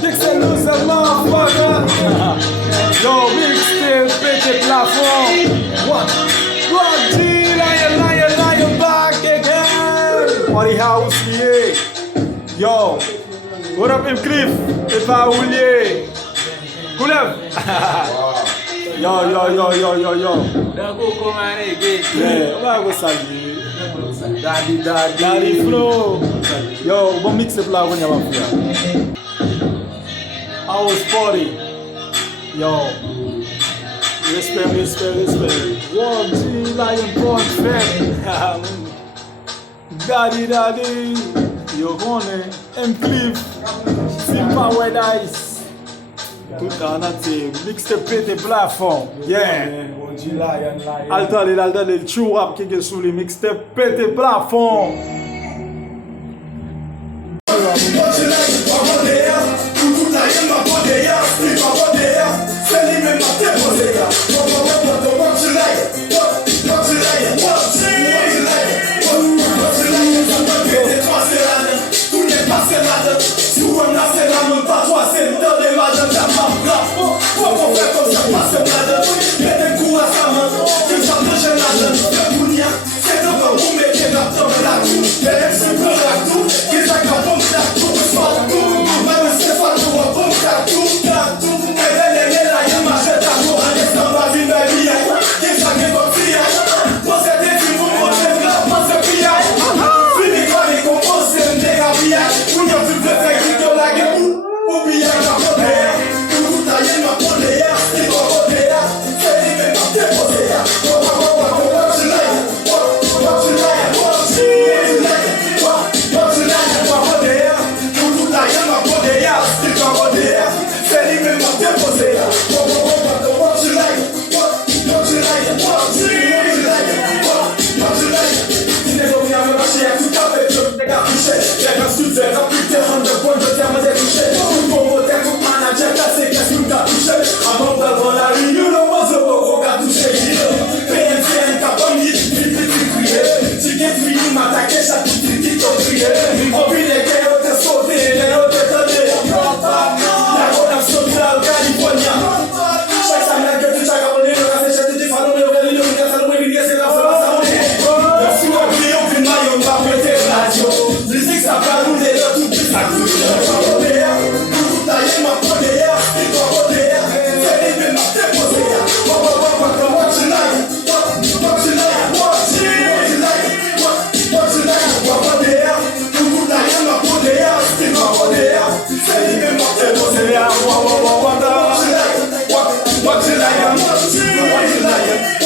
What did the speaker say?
Dixon nous a motherfucker. Yo, mixtape, Pete Plafon. What G, lion, back again. Party house, yeah. Yo, what up, Cliff? Et pas oublier. Couleur. Yo. Dan go komane again. Yeah, on va go saluer. Daddy Flow. Yo, bon mixtape là, on y va faire. I was 40. Yo. Respect. One G, lion, born fam. Daddy. Yo, Rone, Cliff. Simpa Red Ice. Tout en entier. Mixtape Pete Plafon. Yeah. Altale, le true rap qui est sous les mixtape Pete Plafon. What you like?